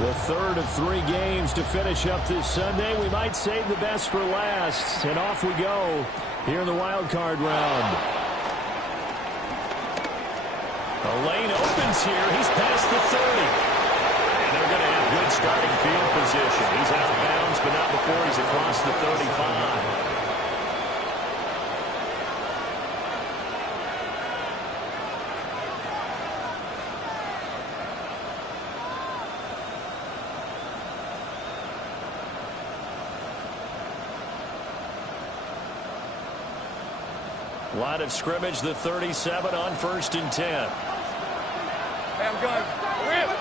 The third of 3 games to finish up this Sunday. We might save the best for last. And off we go here in the wild card round. The lane opens here. He's past the 30. And they're going to have good starting field position. He's out of bounds, but not before he's across the 35. Line of scrimmage, the 37 on 1st and 10. Hey, I'm going. Rip, 20.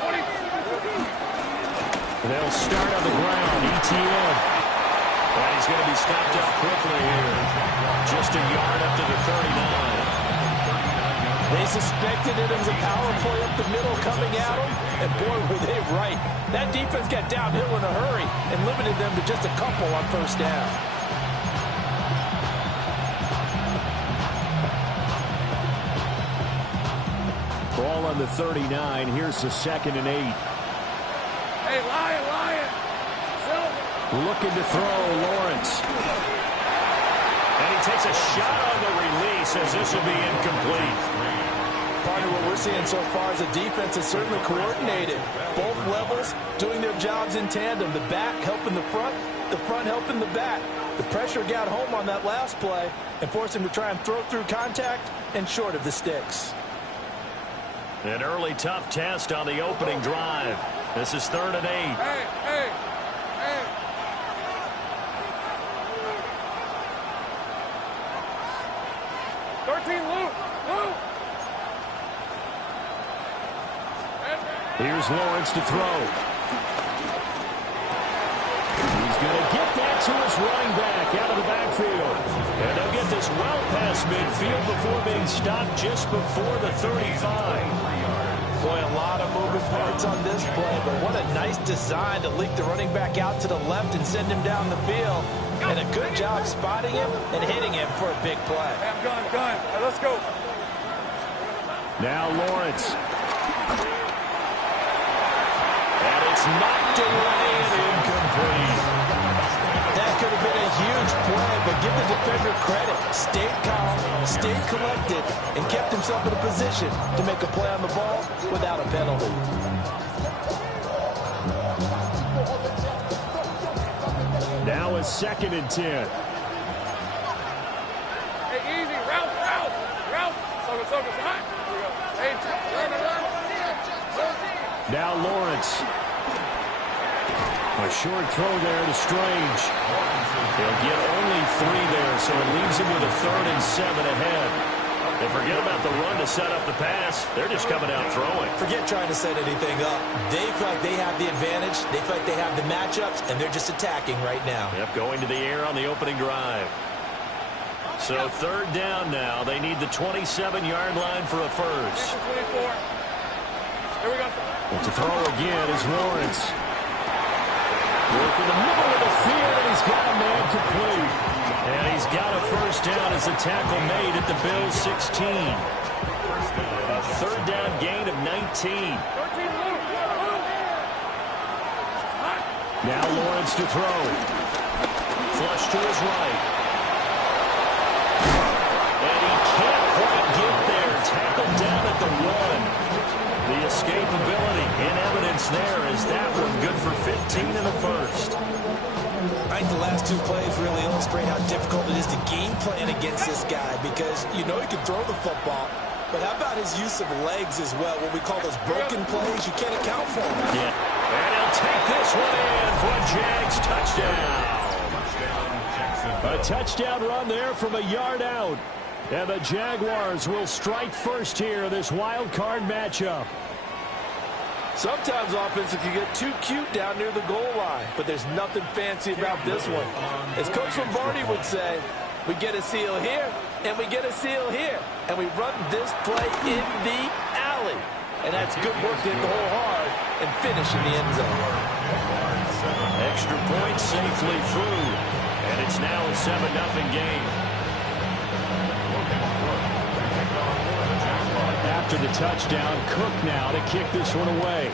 They'll start on the ground. ETN. And he's going to be stopped up quickly here. Just a yard up to the 39. They suspected it was a power play up the middle coming at them, and boy, were they right. That defense got downhill in a hurry and limited them to just a couple on 1st down. Ball on the 39. Here's the 2nd and 8. Hey, Lion. Silver. Looking to throw, Lawrence. And he takes a shot on the release as this will be incomplete. Part of what we're seeing so far is the defense is certainly coordinated. Both levels doing their jobs in tandem. The back helping the front helping the back. The pressure got home on that last play and forced him to try and throw through contact and short of the sticks. An early tough test on the opening drive. This is 3rd and 8. Hey. 13, Luke. Here's Lawrence to throw. He's going to get that to his running back out of the backfield. And they'll get this well past midfield before being stopped just before the 35. Boy, a lot of moving parts on this play, but what a nice design to leak the running back out to the left and send him down the field. And a good job spotting him and hitting him for a big play. Hey, I'm going. Right, let's go. Now Lawrence. And it's knocked away and incomplete. That could have been a huge play, but give the defender credit. Stayed calm, stayed collected, and kept himself in a position to make a play on the ball without a penalty. Now a 2nd and 10. Hey, easy. Route. Focus. Hot. Here we go. Hey, run. Now Lawrence. A short throw there to Strange. They'll get only 3 there, so it leaves him with a 3rd and 7 ahead. And forget about the run to set up the pass. They're just coming out throwing. Forget trying to set anything up. They feel like they have the advantage. They feel like they have the matchups, and they're just attacking right now. Yep, going to the air on the opening drive. So 3rd down now. They need the 27-yard line for a first. 24. Here we go. To throw again is Lawrence. Work in the middle of the field, and he's got a man complete. And he's got a first down as the tackle made at the Bills' 16. A 3rd down gain of 19. Now Lawrence to throw. Flush to his right. And he can't quite get there. Tackled down at the 1. The escapability in evidence there is that one good for 15 in the first. I think the last 2 plays really illustrate how difficult it is to game plan against this guy because you know he can throw the football, but how about his use of legs as well, what we call those broken plays? You can't account for them. Yeah. And he'll take this one in for a Jags touchdown. A touchdown run there from a yard out. And the Jaguars will strike first here in this wild card matchup. Sometimes offenses can get too cute down near the goal line, but there's nothing fancy about this one. As Coach Lombardi would say, we get a seal here, and we get a seal here, and we run this play in the alley. And that's good work to hit the hole hard and finish in the end zone. Extra point safely through, and it's now a 7-0 game. After the touchdown, Cook now to kick this one away.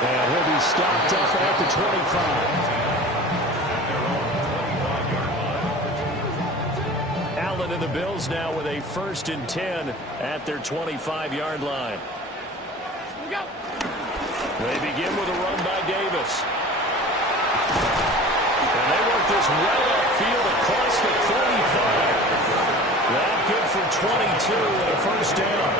And he'll be stopped up at the 25. Allen and the Bills now with a 1st and 10 at their 25-yard line. They begin with a run by Davis. And they work this right upfield across the 35. That good for 22 and a 1st down.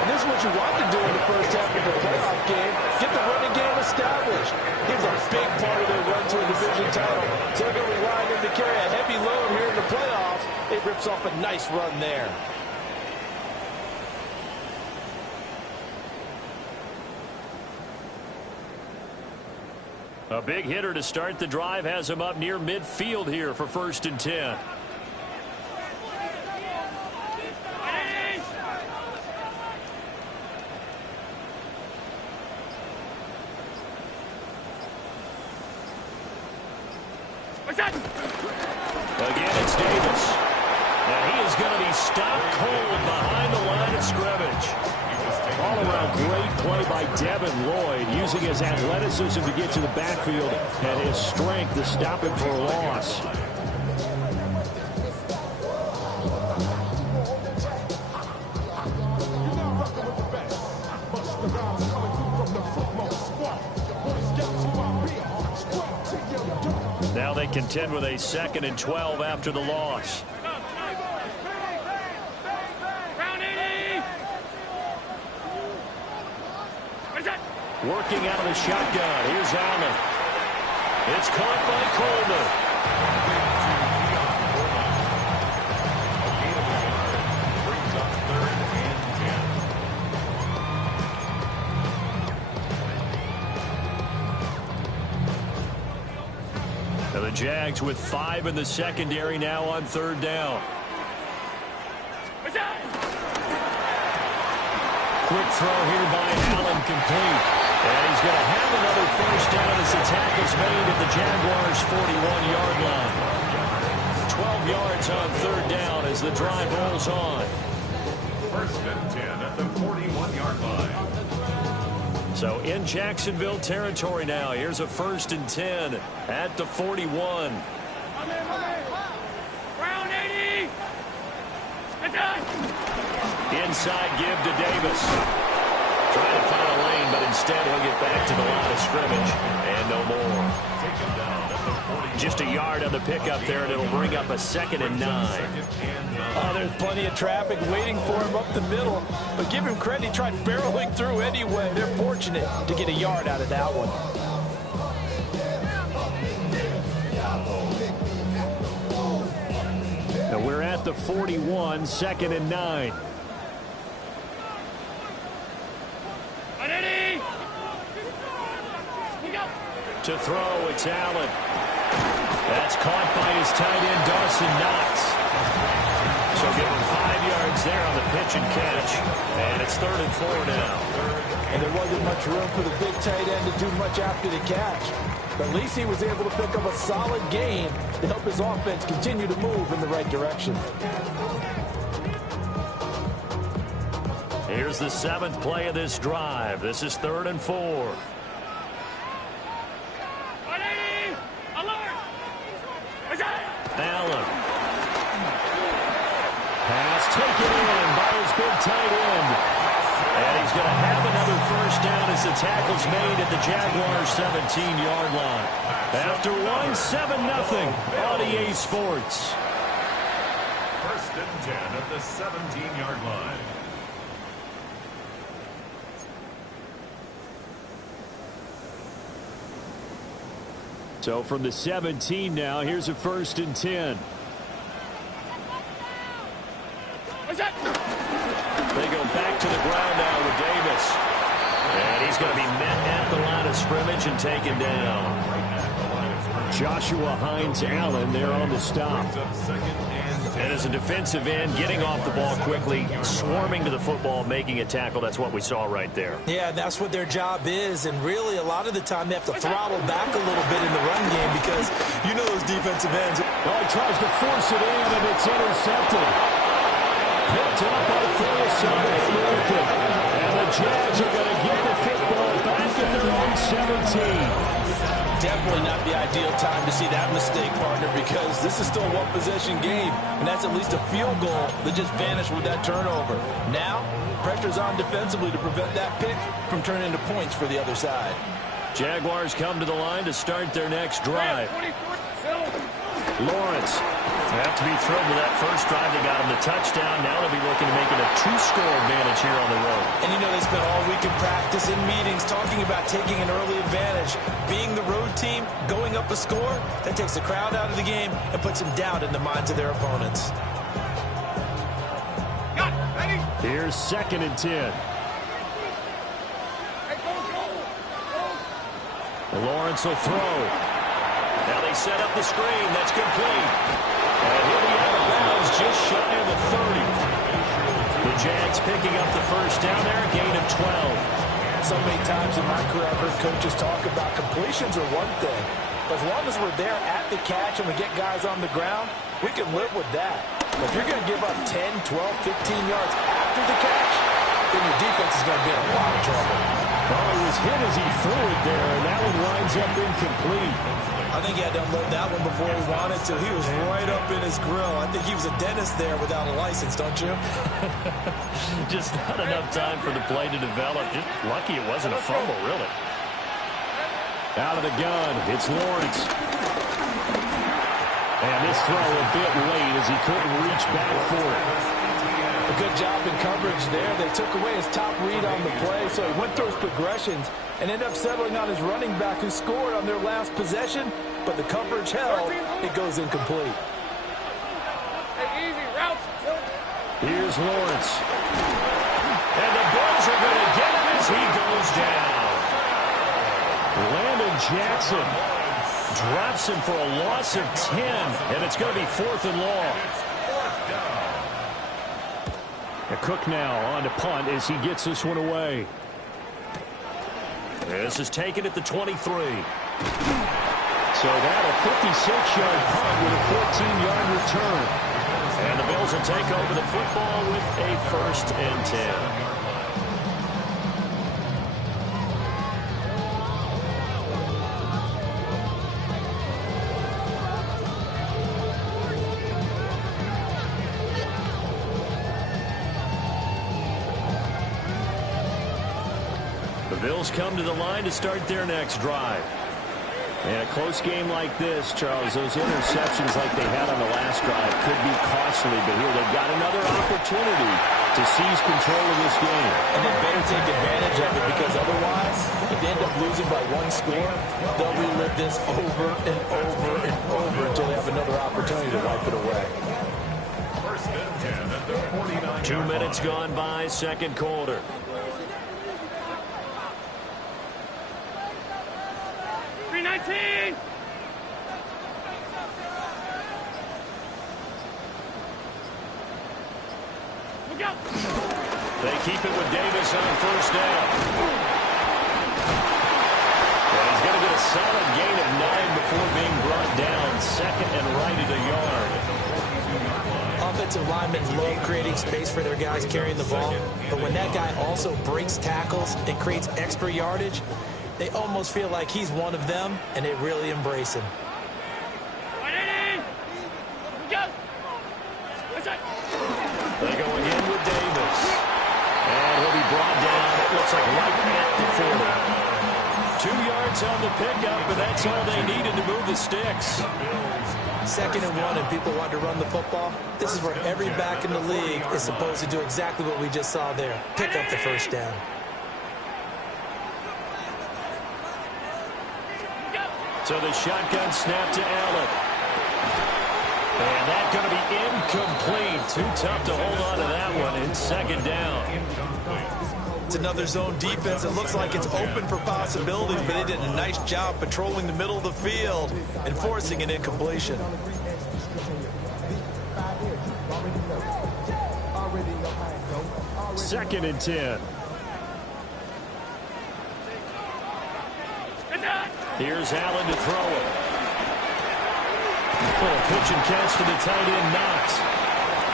And this is what you want to do in the first half of the playoff game. Get the running game established. He's a big part of their run to a division title. So they're going to rely on him to carry a heavy load here in the playoffs. It rips off a nice run there. A big hitter to start the drive has him up near midfield here for 1st and 10. Again, it's Davis. And he is going to be stopped cold behind the line of scrimmage. All around great play by Devin Lloyd, using his athleticism to get to the backfield and his strength to stop him for a loss. Now they contend with a 2nd and 12 after the loss. Working out of the shotgun. Here's Allen. It's caught by Coleman. Now the Jags with 5 in the secondary now on 3rd down. Quick throw here by Allen, complete. And he's going to have another 1st down as the tackle's made at the Jaguars' 41-yard line. 12 yards on 3rd down as the drive rolls on. 1st and 10 at the 41-yard line. So in Jacksonville territory now. Here's a 1st and 10 at the 41. Inside give to Davis. Trying to find a lane, but instead he'll get back to the line of scrimmage. And no more. Just a yard on the pickup there, and it'll bring up a 2nd and 9. Oh, there's plenty of traffic waiting for him up the middle. But give him credit, he tried barreling through anyway. They're fortunate to get a yard out of that one. Now we're at the 41, 2nd and 9. To throw, it's Allen. That's caught by his tight end, Dawson Knox. So give him 5 yards there on the pitch and catch. And it's 3rd and 4 now. And there wasn't much room for the big tight end to do much after the catch. But at least he was able to pick up a solid gain to help his offense continue to move in the right direction. Here's the 7th play of this drive. This is 3rd and 4. Allen. Pass taken in by his big tight end. And he's going to have another 1st down as the tackle's made at the Jaguars' 17-yard line. After one, 7-0 on EA Sports. 1st and 10 at the 17-yard line. So from the 17 now, here's a 1st and 10. They go back to the ground now with Davis. And he's going to be met at the line of scrimmage and taken down. Joshua Hines-Allen there on the stop. And as a defensive end, getting off the ball quickly, swarming to the football, making a tackle, that's what we saw right there. Yeah, that's what their job is, and really a lot of the time they have to throttle back a little bit in the run game because you know those defensive ends. Oh, he tries to force it in, and it's intercepted. Picked up by Phillips and the Jags are going to get the football back at their own 7. ideal time to see that mistake, partner, because this is still a one-possession game, and that's at least a field goal that just vanished with that turnover. Now, pressure's on defensively to prevent that pick from turning into points for the other side. Jaguars come to the line to start their next drive. Lawrence have to be thrilled with that first drive. They got him the touchdown. Now they'll be looking to make it a 2-score advantage here on the road. And you know they spent all week in practice, in meetings, talking about taking an early advantage. Being the road team, going up a score, that takes the crowd out of the game and puts some doubt in the minds of their opponents. Here's 2nd and 10. Lawrence will throw. Now they set up the screen. That's complete. And he'll be out of bounds just shy of the 30. The Jags picking up the first down there, a gain of 12. So many times in my career I've heard coaches talk about completions are one thing. But as long as we're there at the catch and we get guys on the ground, we can live with that. But if you're going to give up 10, 12, 15 yards after the catch, then your defense is going to be in a lot of trouble. Well, he was hit as he threw it there, and that one winds up incomplete. I think he had to unload that one before he wanted to. He was right up in his grill. I think he was a dentist there without a license, don't you? Just not enough time for the play to develop. Just lucky it wasn't a fumble, really. Out of the gun, it's Lawrence. And this throw a bit late as he couldn't reach back for it. A good job in coverage there. They took away his top read on the play, so he went through his progressions and ended up settling on his running back who scored on their last possession, but the coverage held. It goes incomplete. Hey, easy routes. Here's Lawrence. And the Bills are going to get him as he goes down. Landon Jackson drops him for a loss of 10, and it's going to be 4th and long. Cook now on to punt as he gets this one away. This is taken at the 23. So that a 56-yard punt with a 14-yard return. And the Bills will take over the football with a 1st and 10. The Bills come to the line to start their next drive. And a close game like this, Charles, those interceptions like they had on the last drive could be costly, but here they've got another opportunity to seize control of this game. And they better take advantage of it, because otherwise, if they end up losing by 1 score, they'll relive this over and over and over until they have another opportunity to wipe it away. 1st and 10 at the 49. 2 minutes gone by, 2nd quarter. 319. Look out. They keep it with Davis on 1st down. And he's going to get a solid gain of 9 before being brought down. 2nd and right at a yard. Offensive linemen love creating space for their guys carrying the ball, but when that guy also breaks tackles and creates extra yardage, they almost feel like he's one of them, and they really embrace him. They go again with Davis. And he'll be brought down, it looks like right at the 40. 2 yards on the pickup, but that's all they needed to move the sticks. 2nd and 1, and people want to run the football. This is where every back in the league is supposed to do exactly what we just saw there. Pick up the 1st down. So the shotgun snap to Allen. And that's going to be incomplete. Too tough to hold on to that one in 2nd down. It's another zone defense. It looks like it's open for possibilities, but they did a nice job patrolling the middle of the field and forcing an incompletion. Second and 10. Here's Allen to throw it. Little pitch and catch to the tight end, Knox.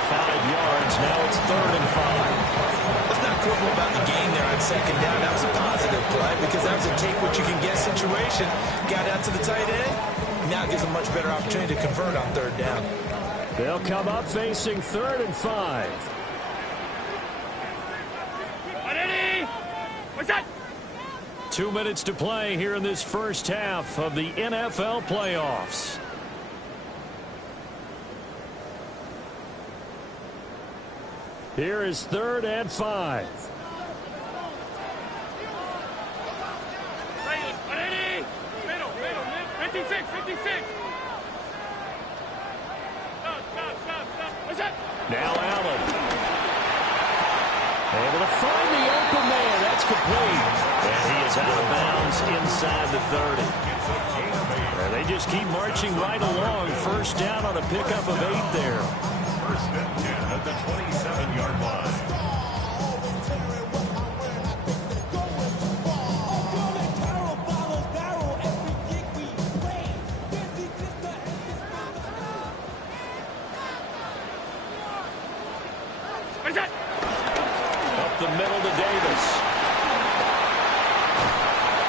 5 yards. Now it's 3rd and 5. Let's not quibble about the game there on 2nd down. That was a positive play because that was a take what you can get situation. Got out to the tight end, Now it gives them a much better opportunity to convert on third down. They'll come up facing 3rd and 5. What's that? 2 minutes to play here in this first half of the NFL playoffs. Here is 3rd and 5. Middle, 56. Stop. What's that? Now Allen. Able to find the open man. That's complete. And he is out of bounds inside the 30. And they just keep marching right along. First down on a pickup of 8 there. 1st and 10 at the 27-yard line. Up the middle to Davis.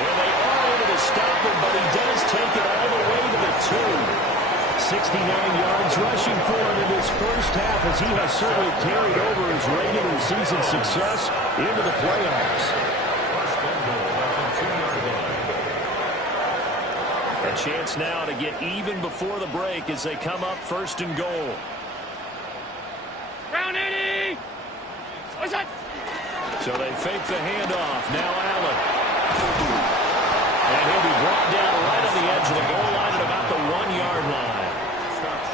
And they are able to stop him, but he does take it all the way to the 2. 69 yards rushing for him in this first half, as he has certainly carried over his regular season success into the playoffs. 1st and goal at the 2-yard line. A chance now to get even before the break as they come up 1st and goal. Round 80. What's that? So they fake the handoff. Now Allen. And he'll be brought down right on the edge of the goal line at about the 1-yard line.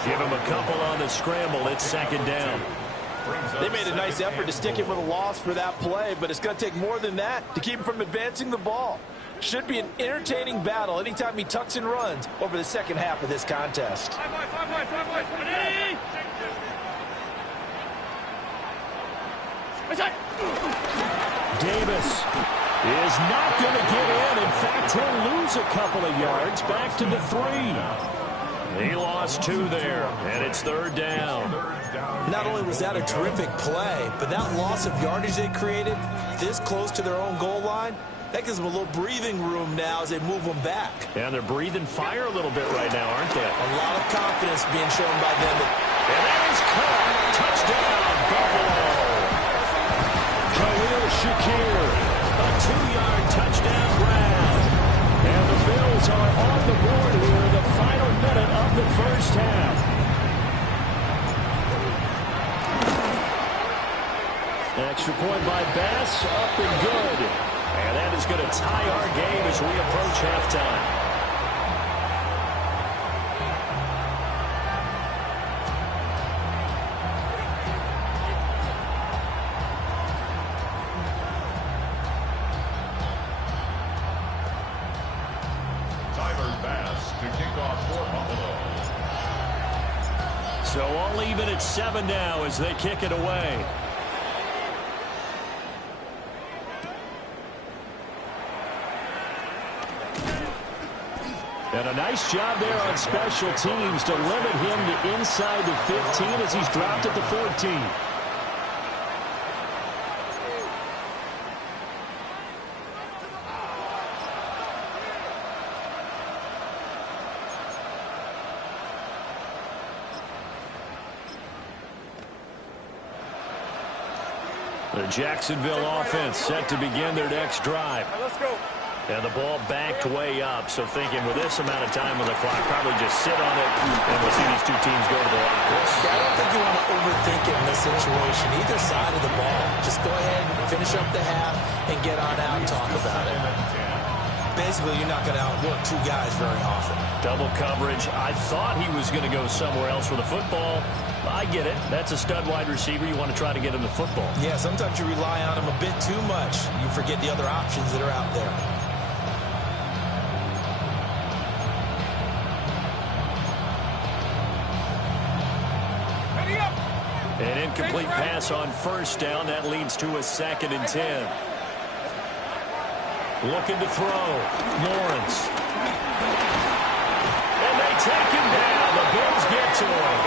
Give him a couple on the scramble. It's 2nd down. They made a nice effort to stick him with a loss for that play, but it's going to take more than that to keep him from advancing the ball. Should be an entertaining battle anytime he tucks and runs over the second half of this contest. 5 boys. 180. What's that? Davis is not going to get in. In fact, he'll lose a couple of yards back to the 3. He lost 2 there, and it's 3rd down. Not only was that a terrific play, but that loss of yardage they created this close to their own goal line, that gives them a little breathing room now as they move them back. And they're breathing fire a little bit right now, aren't they? A lot of confidence being shown by them. And that is caught. Touchdown, Buffalo. Khalil Shakir, a 2-yard touchdown grab. And the Bills are on the board here in the final minute of the first half. Extra point by Bass, up and good. And that is going to tie our game as we approach halftime. Tyler Bass to kick off for Buffalo. So all even at 7 now as they kick it away. And a nice job there on special teams to limit him to inside the 15 as he's dropped at the 14. The Jacksonville offense set to begin their next drive. Let's go. And the ball backed way up, so thinking with this amount of time on the clock, probably just sit on it, and we'll see these two teams go to the lockers. I don't think you want to overthink it in this situation. Either side of the ball. Just go ahead and finish up the half and get on out and talk about it. Basically, you're not going to outwork 2 guys very often. Double coverage. I thought he was going to go somewhere else for the football. I get it. That's a stud wide receiver. You want to try to get him the football. Yeah, sometimes you rely on him a bit too much. You forget the other options that are out there. An incomplete pass on first down. That leads to a 2nd and 10. Looking to throw. Lawrence. And they take him down. The Bills get to him.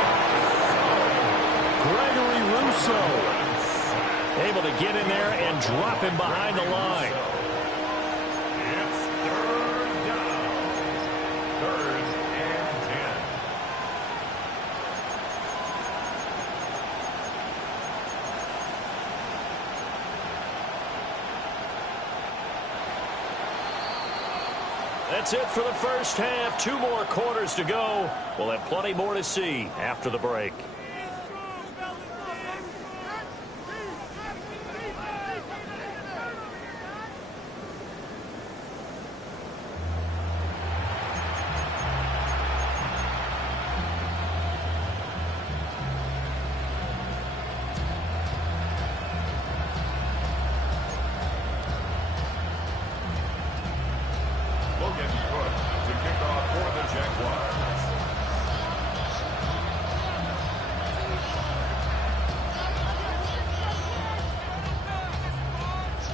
Gregory Rousseau able to get in there and drop him behind the line. It's 3rd down. 3rd and That's it for the first half. 2 more quarters to go. We'll have plenty more to see after the break.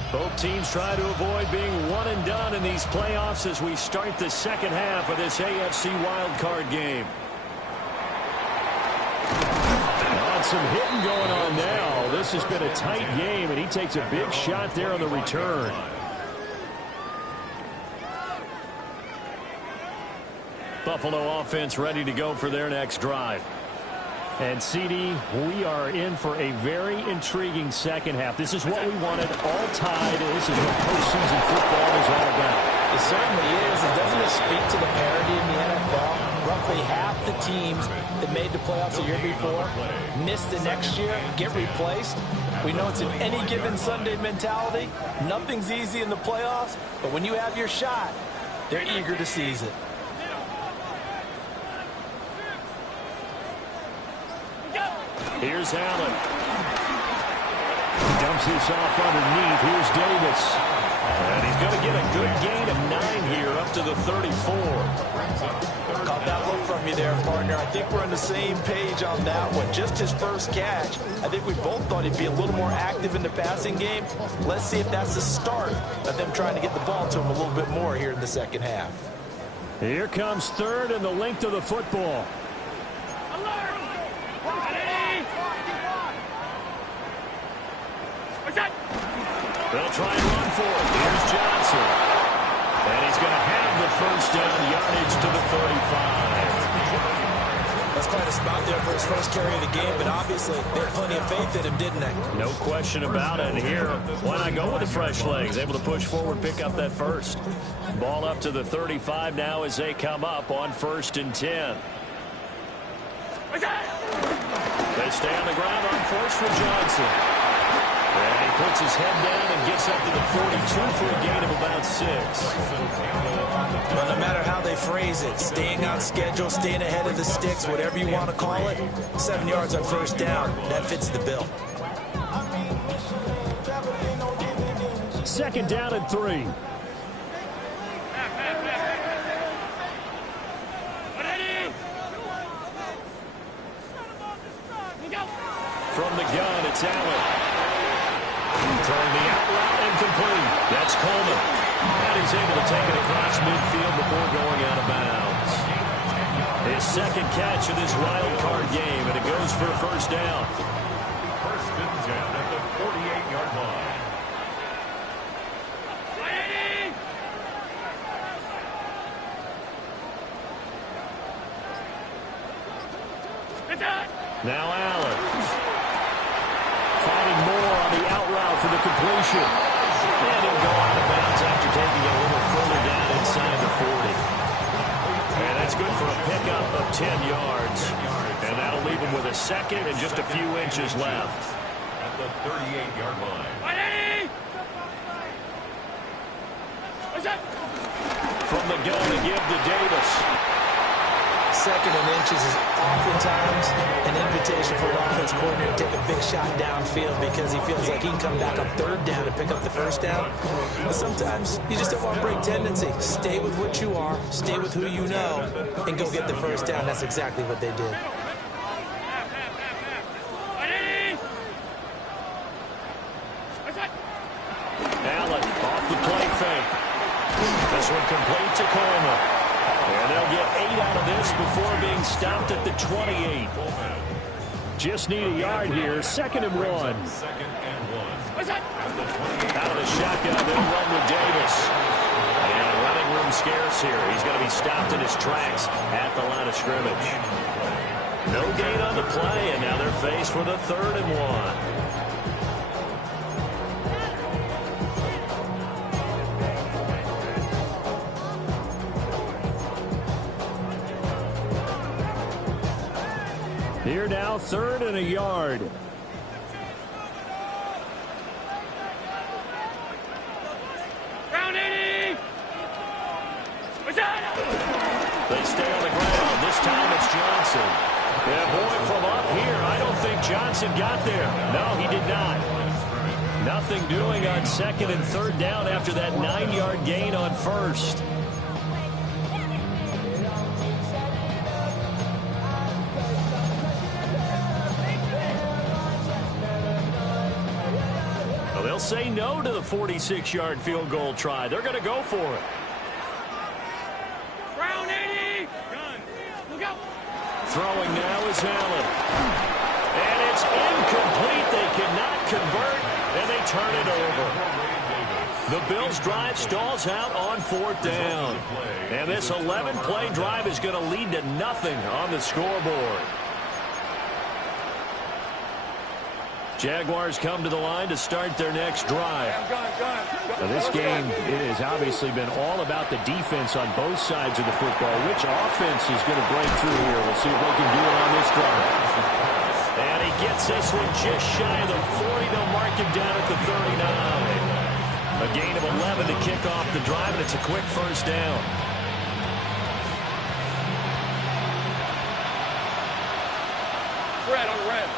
Both teams try to avoid being one and done in these playoffs as we start the second half of this AFC wildcard game. Some hitting going on now. This has been a tight game, and he takes a big shot there on the return. Buffalo offense ready to go for their next drive. And, CD, we are in for a very intriguing second half. This is what we wanted, all tied. This is what postseason football is all about. It certainly is. And doesn't it speak to the parity in the NFL? Roughly half the teams that made the playoffs the year before miss the next year, get replaced. We know it's an any given Sunday mentality. Nothing's easy in the playoffs, but when you have your shot, they're eager to seize it. Here's Allen. Dumps this off underneath. Here's Davis. And he's going to get a good gain of 9 here up to the 34. Caught that look from you there, partner. I think we're on the same page on that one. Just his first catch. I think we both thought he'd be a little more active in the passing game. Let's see if that's the start of them trying to get the ball to him a little bit more here in the second half. Here comes third and the length of the football. They'll try and run for it. Here's Johnson. And he's going to have the first down, yardage to the 35. That's quite a spot there for his first carry of the game, but obviously they had plenty of faith in him, didn't they? No question about it. And here, why not go with the fresh legs? Able to push forward, pick up that first. Ball up to the 35 now as they come up on 1st and 10. They stay on the ground on 1st for Johnson. And he puts his head down and gets up to the 42 for a gain of about 6. Well, no matter how they phrase it, staying on schedule, staying ahead of the sticks, whatever you want to call it, 7 yards on 1st down, that fits the bill. 2nd down and 3. From the gun, it's Allen. Throwing the out route and complete. That's Coleman. And he's able to take it across midfield before going out of bounds. His 2nd catch of this wild card game, and it goes for a 1st down. 1st and 10 at the 48-yard line. Now Allen. Fighting more on the out route for the completion. And he'll go out of bounds after taking it a little further down inside the 40. And that's good for a pickup of 10 yards. And that'll leave him with a 2nd and just a few inches left. At the 38-yard line. From the gun to give to Davis. 2nd and inches is oftentimes an invitation for an offense coordinator to take a big shot downfield because he feels like he can come back on 3rd down and pick up the 1st down. But sometimes you just don't want to break tendency. Stay with what you are, stay with who you know, and go get the 1st down. That's exactly what they did. Allen off the play fake. This one complete to Coleman. And they'll get 8 out of this before being stopped at the 28. Just need a yard here. 2nd and 1. 2nd and 1. Out of the shotgun, they'll run with Davis. And running room scarce here. He's going to be stopped in his tracks at the line of scrimmage. No gain on the play, and now they're faced with a 3rd and 1. here now, 3rd and a yard. They stay on the ground. This time it's Johnson. Yeah, boy, from up here, I don't think Johnson got there. No, he did not. Nothing doing on 2nd and 3rd down after that 9-yard gain on 1st. Well, they'll say no to the 46-yard field goal try. They're going to go for it. Throwing now is Allen. And it's incomplete. They cannot convert, and they turn it over. The Bills' drive stalls out on 4th down. And this 11-play drive is going to lead to nothing on the scoreboard. Jaguars come to the line to start their next drive. Now, this game has obviously been all about the defense on both sides of the football. Which offense is going to break through here? We'll see if they can do it on this drive. And he gets this one just shy of the 40. They'll mark him down at the 39. A gain of 11 to kick off the drive, and it's a quick 1st down. Red on red.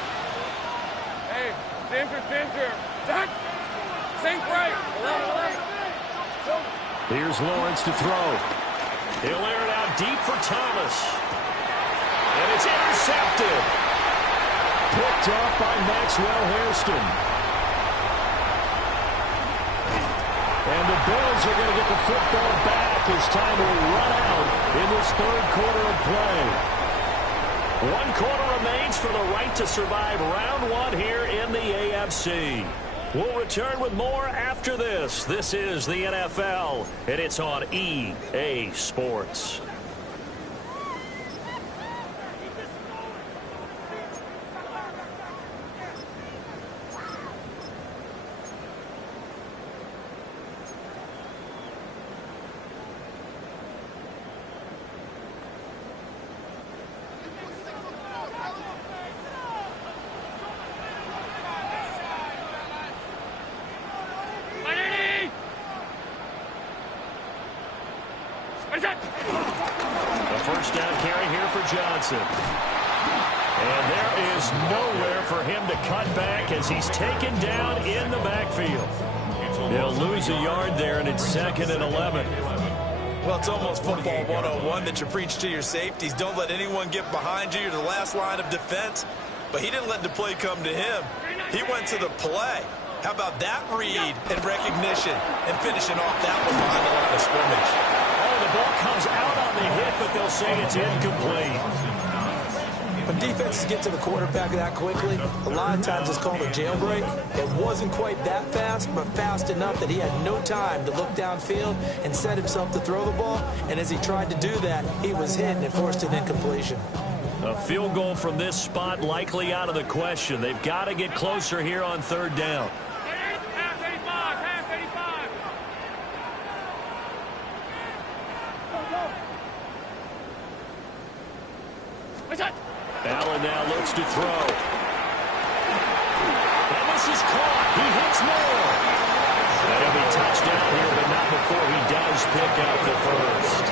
Hey, center. Zach, sink right. 11. Here's Lawrence to throw. He'll air it out deep for Thomas. And it's intercepted. Picked off by Maxwell Hairston. And the Bills are going to get the football back as time will run out in this 3rd quarter of play. 1 quarter remains for the right to survive round 1 here in the AFC. We'll return with more after this. This is the NFL, and it's on EA Sports. The 1st down carry here for Johnson. And there is nowhere for him to cut back as he's taken down in the backfield. They'll lose a yard there, and it's 2nd and 11. Well, it's almost football 101 that you preach to your safeties. Don't let anyone get behind you. You're the last line of defense. But he didn't let the play come to him. He went to the play. How about that read and recognition and finishing off that one behind the line of scrimmage? Oh, the ball comes out on the hit, but they'll say it's incomplete. When defenses get to the quarterback that quickly, a lot of times it's called a jailbreak. It wasn't quite that fast, but fast enough that he had no time to look downfield and set himself to throw the ball. And as he tried to do that, he was hit and it forced an incompletion. A field goal from this spot likely out of the question. They've got to get closer here on 3rd down. Allen now looks to throw. And this is caught. He hits Moore. That'll be touchdown here, but not before he does pick up the 1st.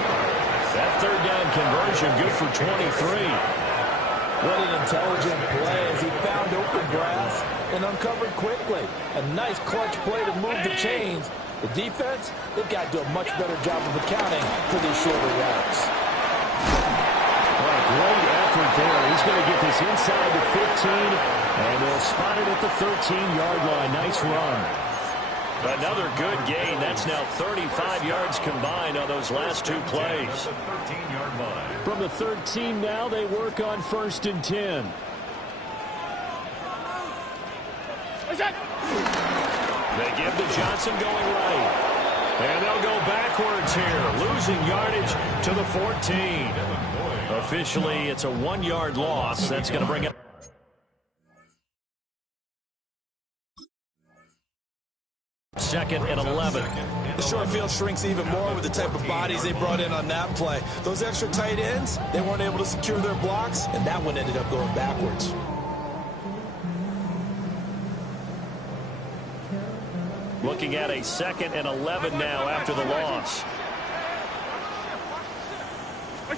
That 3rd down conversion good for 23. What an intelligent play as he found open grass and uncovered quickly. A nice clutch play to move the chains. The defense, they've got to do a much better job of accounting for these shorter routes. Great effort there. He's going to get this inside the 15, and they'll spot it at the 13-yard line. Nice run. Another good gain. That's now 35 yards combined on those last 2 plays. From the 13 now, they work on 1st and 10. They give to Johnson going right. And they'll go backwards here, losing yardage to the 14. Officially, it's a 1-yard loss. That's going to bring it. 2nd and 11. The short field shrinks even more with the type of bodies they brought in on that play. Those extra tight ends, they weren't able to secure their blocks, and that one ended up going backwards. Looking at a 2nd and 11 now after the loss. On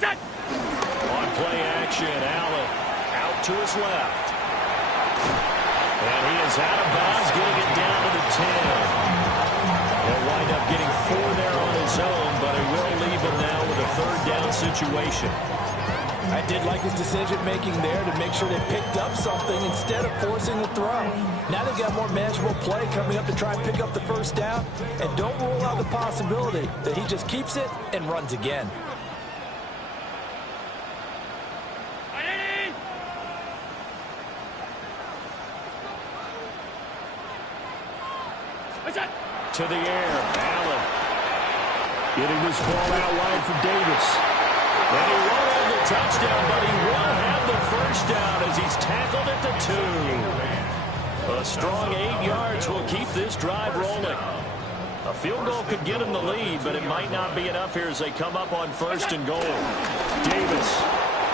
play action, Allen out to his left. And he is out of bounds, getting it down to the 10. He'll wind up getting 4 there on his own, but he will leave him now with a 3rd down situation. I did like his decision-making there to make sure they picked up something instead of forcing the throw. Now they've got more manageable play coming up to try and pick up the 1st down, and don't rule out the possibility that he just keeps it and runs again. To the air, Allen getting this ball out wide for Davis. And he won't have the touchdown, but he will have the 1st down as he's tackled at the 2. A strong 8 yards will keep this drive rolling. A field goal could get him the lead, but it might not be enough here as they come up on 1st and goal. Davis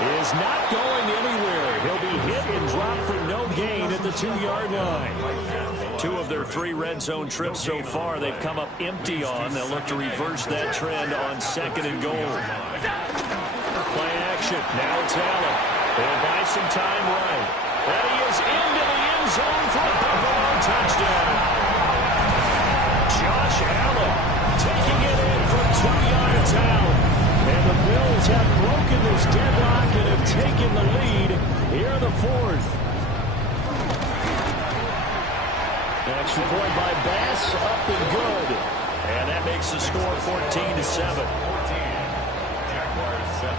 is not going anywhere. He'll be hit and dropped for no gain at the 2-yard line. 2 of their 3 red zone trips so far they've come up empty on. They'll look to reverse that trend on 2nd and goal. Play action. Now it's Allen. They'll buy some time right. And he is into the end zone for a Buffalo touchdown. Josh Allen taking it in from 2 yards out. And the Bills have broken this deadlock and have taken the lead here in the 4th. Extra point by Bass, up and good. And that makes the score 14-7. Jaguars 7.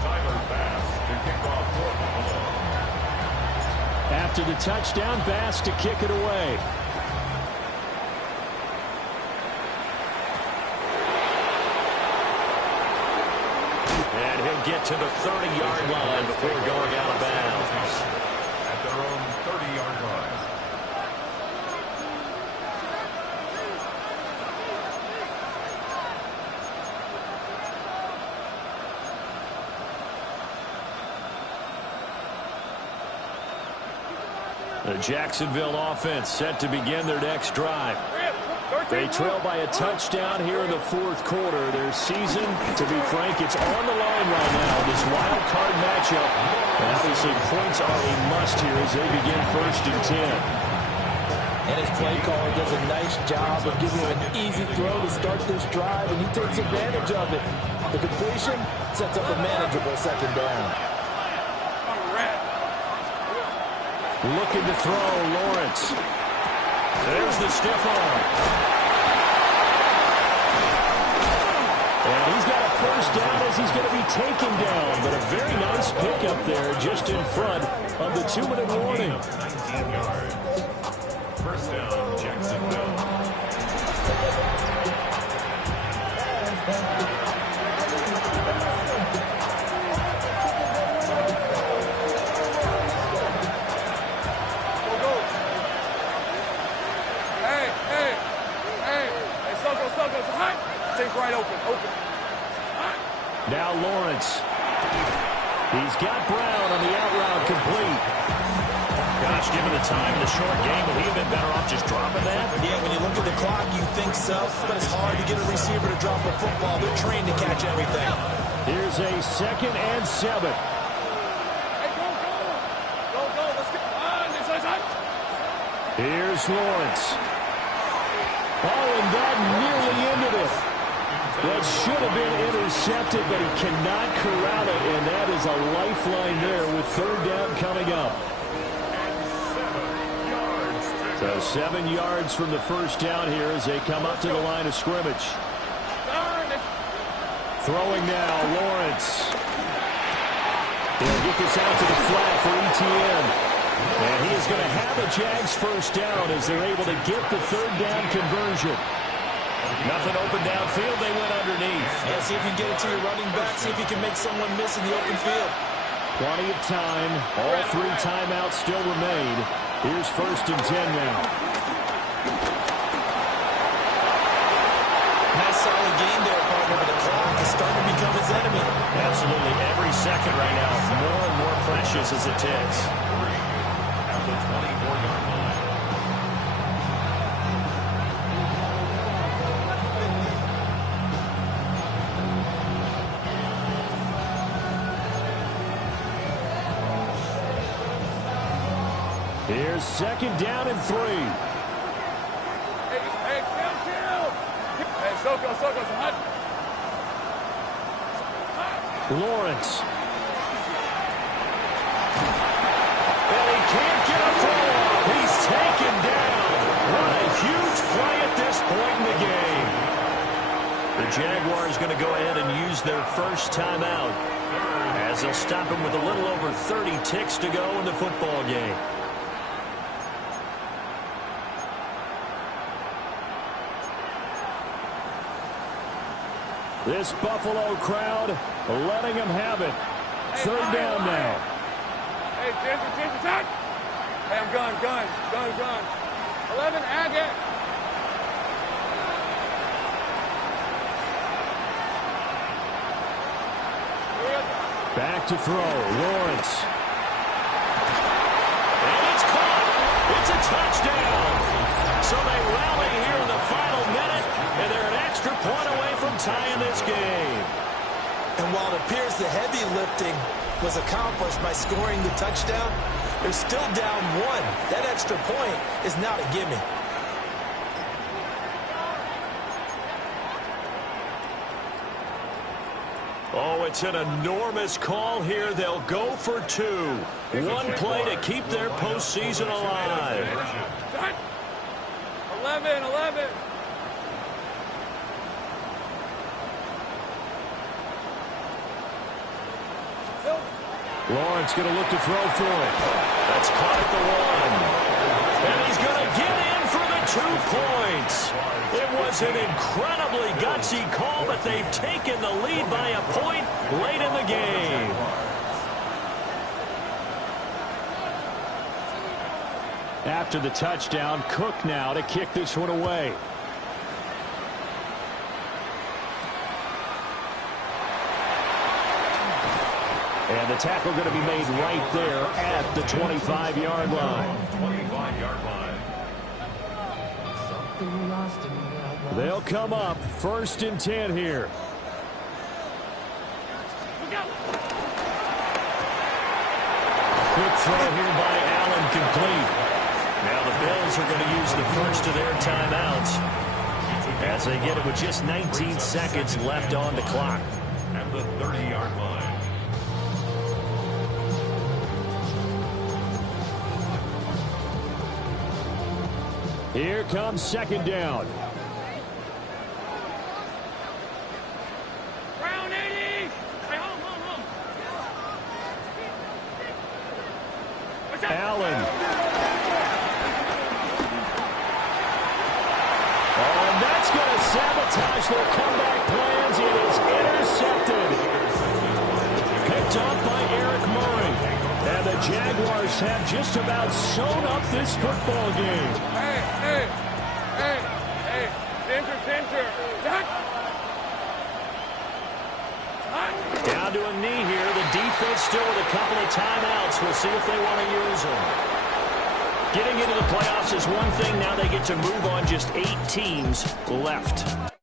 Tyler Bass to kick off for Buffalo. After the touchdown, Bass to kick it away. And he'll get to the 30-yard line before going out of bounds. At their own 30-yard line. The Jacksonville offense set to begin their next drive. They trail by a touchdown here in the 4th quarter. Their season, to be frank, it's on the line right now. This wild card matchup. Obviously, points are a must here as they begin 1st and 10. And his play caller does a nice job of giving him an easy throw to start this drive, and he takes advantage of it. The completion sets up a manageable 2nd down. Looking to throw, Lawrence. There's the stiff arm. And he's got a 1st down as he's going to be taken down. But a very nice pickup there just in front of the 2-minute warning. 19 yards. 1st down, Jacksonville. Right open. Now Lawrence. He's got Brown on the out route complete. Gosh, given the time in the short game, would he have been better off just dropping that? Yeah, when you look at the clock, you think so, but it's hard to get a receiver to drop a football. They're trained to catch everything. Here's a 2nd and 7. Hey, go. Let's get on. Here's Lawrence. Oh, and that nearly ended it. That should have been intercepted, but he cannot corral it, and that is a lifeline there with 3rd down coming up. So 7 yards from the 1st down here as they come up to the line of scrimmage. Throwing now, Lawrence. He'll get this out to the flat for Etienne. And he is going to have a Jags 1st down as they're able to get the 3rd down conversion. Nothing open downfield. They went underneath. Yeah, see if you can get it to your running back. See if you can make someone miss in the open field. Plenty of time. All 3 timeouts still remain. Here's 1st and 10 now. Nice solid game there, partner, but the clock is starting to become his enemy. Absolutely. Every second right now, more and more precious as it ticks. At the 24-yard line. Here's 2nd down and 3. Hey, kill. Hey, Soko, hot. Lawrence. And he can't get a throw off. He's taken down. What a huge play at this point in the game. The Jaguars going to go ahead and use their 1st timeout, as they'll stop him with a little over 30 ticks to go in the football game. This Buffalo crowd letting them have it. 3rd down now. Hey, Ginger, touch. Hey, I'm gone. 11, Agate. Back to throw. Lawrence. And it's caught. It's a touchdown. So they rally here in the final minute, and they're an extra point away from tying this game. And while it appears the heavy lifting was accomplished by scoring the touchdown, they're still down 1. That extra point is not a gimme. Oh, it's an enormous call here. They'll go for 2. 1 play to keep their postseason alive. 11. Lawrence going to look to throw for it. That's caught at the 1. And he's going to get in for the 2 points. It was an incredibly gutsy call, but they've taken the lead by a point late in the game. After the touchdown, Cook now to kick this one away. And the tackle going to be made right there at the 25-yard line. 25-yard line. They'll come up 1st and 10 here. Quick throw here by Allen, complete. Now the Bills are going to use the first of their timeouts as they get it with just 19 seconds left on the clock. At the 30-yard line. Here comes 2nd down. Round 80. Hey, home. Allen. Oh, and that's going to sabotage their comeback plans. It is intercepted. Picked up by Eric Murray. And the Jaguars have just about sewn up this football game. Hey. Ginger. Down to a knee here. The defense still with a couple of timeouts. We'll see if they want to use them. Getting into the playoffs is one thing. Now they get to move on. Just 8 teams left.